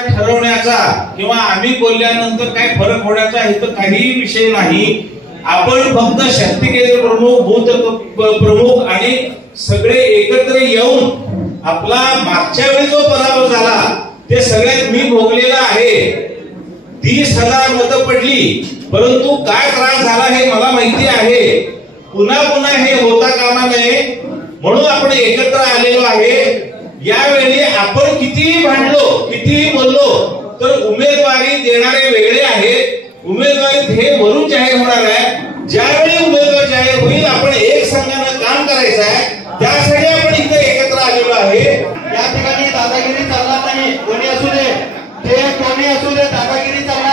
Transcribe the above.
ठरवण्याचा किंवा आम्ही बोलल्यानंतर काय फरक होण्याचा हे तर काही विषय नाही। आपण फक्त शक्ती केंद्र प्रमुख, बूथ प्रमुख आणि सगळे एकत्र येऊन आपला मागच्या वेळी जो पराभव झाला ते सगळ्यात मी भोगलेला आहे। 30,000 मतं पडली, परंतु काय त्रास झाला हे मला माहिती आहे। पुन्हा पुन्हा हे होता कामा नये म्हणून आपण एकत्र आलेलो आहे। यावेळी आपण कितीही भांडलो, कितीही बोललो तर उमेदवारी देणारे वेगळे आहेत। उमेदवारी हे वरून जाहीर होणार आहे। ज्यावेळी उमेदवार जाहीर होईल आपण एक संघानं काम करायचं आहे, त्यासाठी आपण इथे एकत्र आलेलो आहे। या ठिकाणी दादागिरी चालणार नाही, कोणी असू दे, ते कोणी असू दे, दादागिरी चालणार